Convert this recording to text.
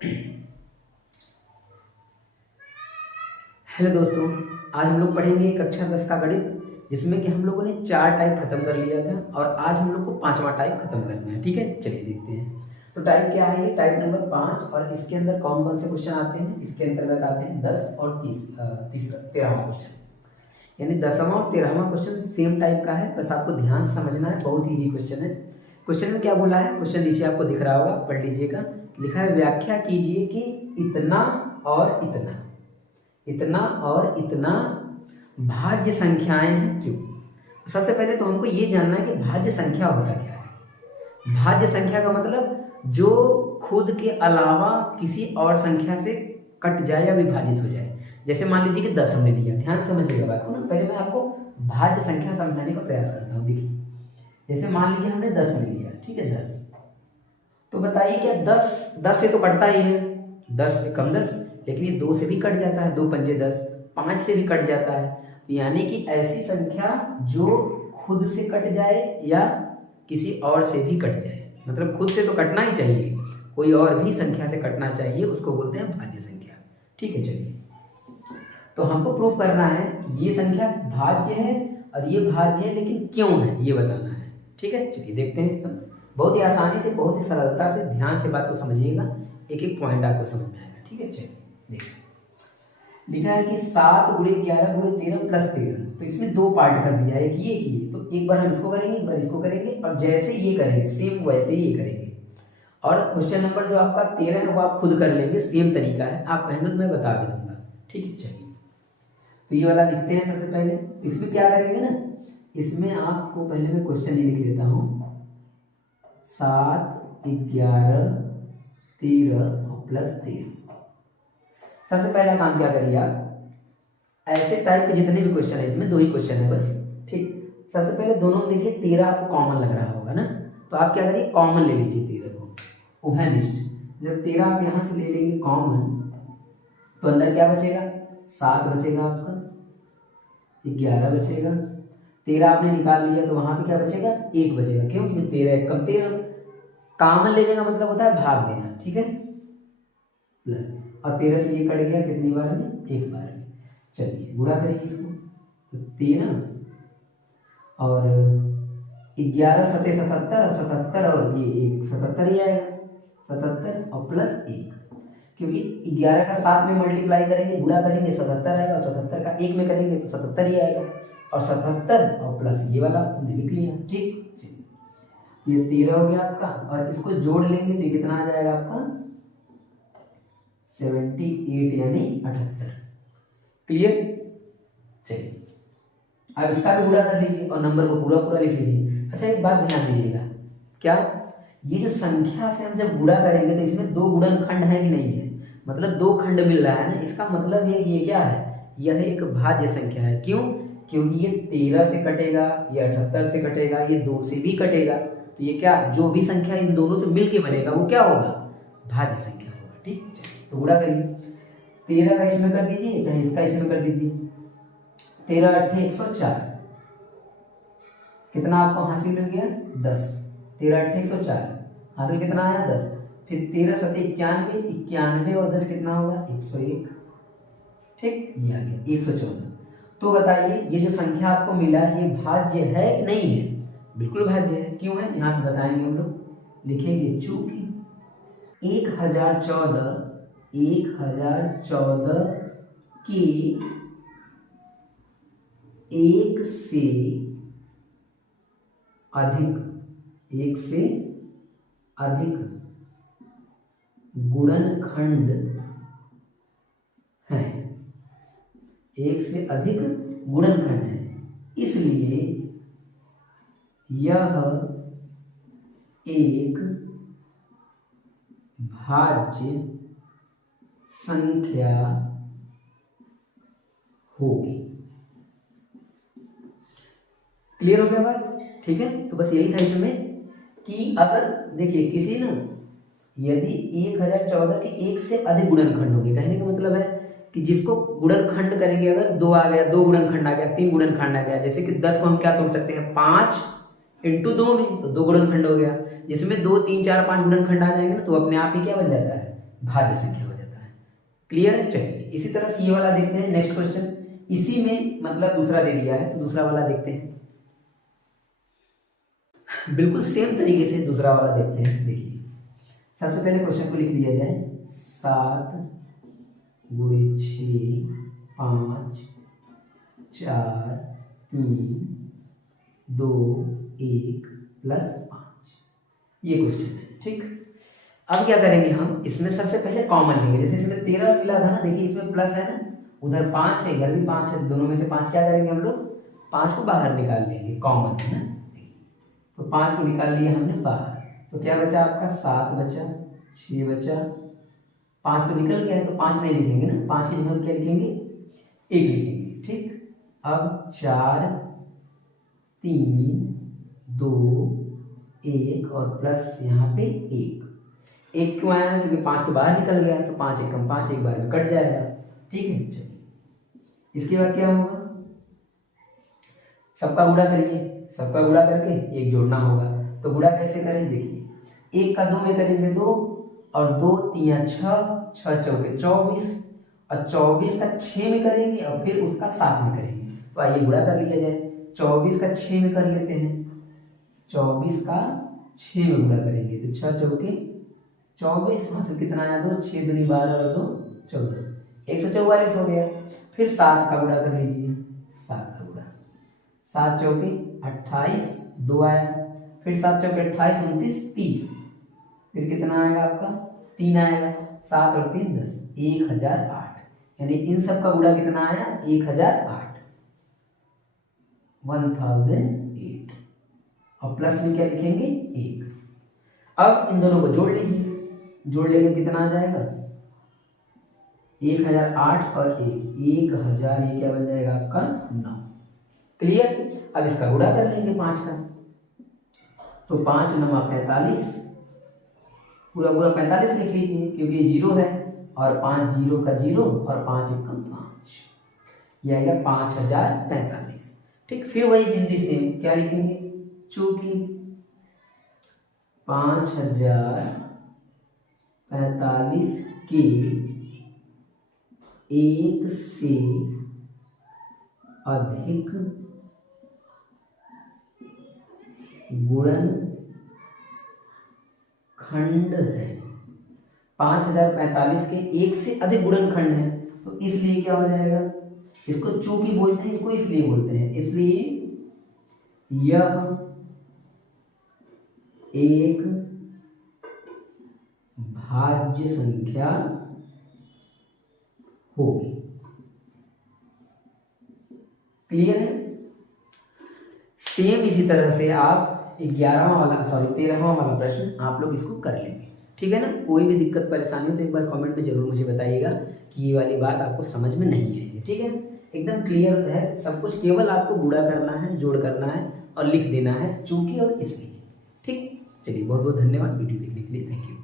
Hello दोस्तों, आज हम लोग पढ़ेंगे कक्षा 10 का गणित, जिसमें कि हम लोगों ने 4 टाइप खत्म कर लिया था और आज हम लोग को 5वां टाइप खत्म करना है। ठीक है, चलिए देखते हैं। तो टाइप क्या है? ये टाइप नंबर 5 और इसके अंदर कौन कौन से क्वेश्चन आते हैं? इसके अंतर्गत आते हैं 10 और 13वां क्वेश्चन, यानी 10वां और 13वां क्वेश्चन सेम टाइप का है। बस आपको ध्यान से समझना है, बहुत ईजी क्वेश्चन है। क्वेश्चन में क्या बोला है? क्वेश्चन नीचे आपको दिख रहा होगा, पढ़ लीजिएगा। लिखा है व्याख्या कीजिए कि इतना और इतना, इतना और इतना भाज्य संख्याएं हैं क्यों। तो सबसे पहले तो हमको ये जानना है कि भाज्य संख्या होता क्या है। भाज्य संख्या का मतलब जो खुद के अलावा किसी और संख्या से कट जाए या विभाजित हो जाए। जैसे मान लीजिए कि 10 हमने लिया, ध्यान समझिएगा बात को ना। पहले मैं आपको भाज्य संख्या समझाने का प्रयास करता हूँ। देखिए, जैसे मान लीजिए हमने 10 ले लिया, ठीक है 10। तो बताइए क्या 10 से तो कटता ही है, 10 से कम 10, लेकिन ये 2 से भी कट जाता है, 2 पंजे 10, 5 से भी कट जाता है। तो यानी कि ऐसी संख्या जो खुद से कट जाए या किसी और से भी कट जाए, मतलब खुद से तो कटना ही चाहिए, कोई और भी संख्या से कटना चाहिए, उसको बोलते हैं भाज्य संख्या। ठीक है, चलिए तो हमको प्रूफ करना है कि ये संख्या भाज्य है और ये भाज्य है, लेकिन क्यों है ये बताना है। ठीक है, चलिए देखते हैं। बहुत ही आसानी से, बहुत ही सरलता से, ध्यान से बात को समझिएगा, एक एक पॉइंट आपको समझ में आएगा। ठीक है, चलिए देखिए। लिखा है कि 7 × 11 × 13 + 13। तो इसमें 2 पार्ट कर दिया है, एक ये। तो एक बार हम इसको करेंगे, एक बार इसको करेंगे, और जैसे ये करेंगे सेम वैसे ही ये करेंगे। और क्वेश्चन नंबर जो आपका 13 है वो आप खुद कर लेंगे, सेम तरीका है। आप कहेंगे तो मैं बता भी दूंगा। ठीक है, चलिए तो ये वाला लिखते हैं सबसे पहले। इसमें क्या करेंगे ना, इसमें आपको पहले मैं क्वेश्चन ये लिख लेता हूँ। 7, 11, 13 + 13। सबसे पहला काम क्या करिए आप, ऐसे टाइप के जितने भी क्वेश्चन है, इसमें 2 ही क्वेश्चन है बस। ठीक, सबसे पहले दोनों में देखिए 13 आपको कॉमन लग रहा होगा ना, तो आप क्या करिए कॉमन ले लीजिए 13 को, उभयनिष्ठ। जब 13 आप यहाँ से ले लेंगे कॉमन, तो अंदर क्या बचेगा? 7 बचेगा आपका, 11 बचेगा, 13 आपने निकाल लिया तो वहां पे क्या बचेगा? 1 बचेगा। क्यों? क्योंकि 13 कम 13, कॉमन लेने का मतलब होता है भाग देना। ठीक है, प्लस, और 13 से ये कट गया कितनी बार में? 1 बार में। चलिए गुणा करिए इसको, तो 13 और 11 सते 77, और 77 और ये 1, 77 ही आएगा, 77 और प्लस 1, क्योंकि 11 का 7 में मल्टीप्लाई करेंगे, गुणा करेंगे 77 आएगा, और 77 का 1 में करेंगे तो 77 ही आएगा, और 77 और प्लस ये वाला हमने लिख लिया। ठीक, ये 13 हो गया आपका, और इसको जोड़ लेंगे तो ये कितना आ जाएगा आपका? 78, यानी 78। क्लियर? चलिए अब इसका भी गुणा कर लीजिए और नंबर को पूरा पूरा लिख लीजिए। अच्छा, एक बात ध्यान दीजिएगा, क्या ये जो संख्या से हम जब गुणा करेंगे तो इसमें 2 गुणनखंड है कि नहीं है? मतलब 2 खंड मिल रहा है ना, इसका मतलब ये क्या है? यह एक भाज्य संख्या है। क्यों? क्योंकि ये 13 से कटेगा, ये 78 से कटेगा, ये 2 से भी कटेगा, तो ये क्या, जो भी संख्या इन दोनों से मिलके बनेगा वो क्या होगा? भाज्य संख्या होगा। ठीक, तो गुणा करिए, 13 का इसमें कर दीजिए, चाहे इसका इसमें कर दीजिए। 13 × 8 = 104, कितना आपको हासिल हो गया? 10। 13 × 8 = 104, हासिल कितना आया? 10। फिर 13 × 7 = 91, 91 और 10 कितना होगा? 101। ठीक, ये आ गया 114। तो बताइए ये जो संख्या आपको मिला ये भाज्य है कि नहीं है? बिल्कुल भाज्य है। क्यों है? यहाँ पे बताएंगे हम लोग, लिखेंगे चूंकि 1014 के 1 से अधिक गुणनखंड है, 1 से अधिक गुणनखंड है, इसलिए यह एक भाज्य संख्या होगी। क्लियर हो गया बात? ठीक है, तो बस यही था इसमें कि अगर देखिए किसी ना, यदि 1014 के 1 से अधिक गुणनखंड होंगे, कहने का मतलब है कि जिसको गुणनखंड करेंगे, अगर 2 आ गया, 2 गुणनखंड आ गया, 3 गुणनखंड आ गया, जैसे कि 10 को हम क्या तोड़ सकते हैं? 5 × 2 में, तो 2 गुणनखंड हो गया। जिसमें 2, 3, 4, 5 गुणनखंड आ जाएंगे ना, तो अपने आप ही क्या बन जाता है? भाज्य संख्या हो जाता है। क्लियर है? चलिए इसी तरह से ये वाला देखते हैं। नेक्स्ट क्वेश्चन इसी में मतलब दूसरा दे दिया है तो दूसरा वाला देखते हैं। बिल्कुल सेम तरीके से दूसरा वाला देखते हैं। देखिए सबसे पहले क्वेश्चन को लिख लिया जाए 7 गुणे 6 5 4 3 2 1 प्लस 5, ये क्वेश्चन है। ठीक, अब क्या करेंगे हम इसमें सबसे पहले कॉमन लेंगे। जैसे इसमें 13 मिला था ना, देखिए इसमें प्लस है ना, उधर 5 है इधर भी 5 है, दोनों में से 5 क्या करेंगे हम लोग 5 को बाहर निकाल लेंगे, कॉमन है ना। तो 5 को निकाल लिया हमने बाहर, तो क्या बचा आपका 7 बचा, 6 बचा, 5 तो निकल गया है तो 5 नहीं लिखेंगे ना, 5 की जगह क्या लिखेंगे 1 लिखेंगे। ठीक, अब 4 3 2 1 और प्लस यहाँ पे 1 क्यों आया क्योंकि 5 तो बाहर निकल गया, तो 5 1 कम 5 एक बार में कट जाएगा। ठीक है, चलिए इसके बाद क्या होगा, सबका गुणा करिए, सबका गुणा करके 1 जोड़ना होगा। तो गुणा कैसे करें, देखिए 1 का 2 में करेंगे 2 और 2 3 6 6 चौके 24 और 24 का 6 में करेंगे और फिर उसका 7 में करेंगे। तो आइए गुणा कर लिया जाए, 24 का 6 में कर लेते हैं, 24 का 6 में गुणा करेंगे तो 6 चौके 24, वहाँ से कितना आया 2, 6 दूनी 12 और 2 14, 144 हो गया। फिर 7 का गुणा कर लीजिए, 7 का गुणा, 7 चौके 28 2 आया, फिर 7 चौके 28 29 30, फिर कितना आएगा आपका 3 आएगा, 7 और 3 10, 1008। यानी इन सब का गुणा कितना आया 1008, 1008 और प्लस में क्या लिखेंगे 1। अब इन दोनों को जोड़ लीजिए, जोड़ लेंगे कितना आ जाएगा 1008 और 1000, ये क्या बन जाएगा आपका 9। क्लियर, अब इसका गुणा कर लेंगे 5 का, तो 5 9 45, पूरा पूरा 45 लिख लीजिए क्योंकि ये 0 है और 5 0 का 0 और 5 1 5, ये आएगा 5045। ठीक, फिर वही हिंदी से क्या लिखेंगे, चूंकि 5045 के 1 से अधिक गुणनखंड है, 5045 के 1 से अधिक गुणनखंड है, तो इसलिए क्या हो जाएगा, इसको चूंकि बोलते हैं, इसको इसलिए बोलते हैं, इसलिए यह एक भाज्य संख्या होगी। क्लियर है? सेम इसी तरह से आप 13वां वाला प्रश्न आप लोग इसको कर लेंगे। ठीक है ना, कोई भी दिक्कत परेशानी हो तो एक बार कमेंट में जरूर मुझे बताइएगा कि ये वाली बात आपको समझ में नहीं है। ठीक है, एकदम क्लियर है सब कुछ, केवल आपको गुणा करना है, जोड़ करना है और लिख देना है चूंकि और इसलिए। ठीक, चलिए बहुत बहुत धन्यवाद वीडियो देखने के लिए, थैंक यू।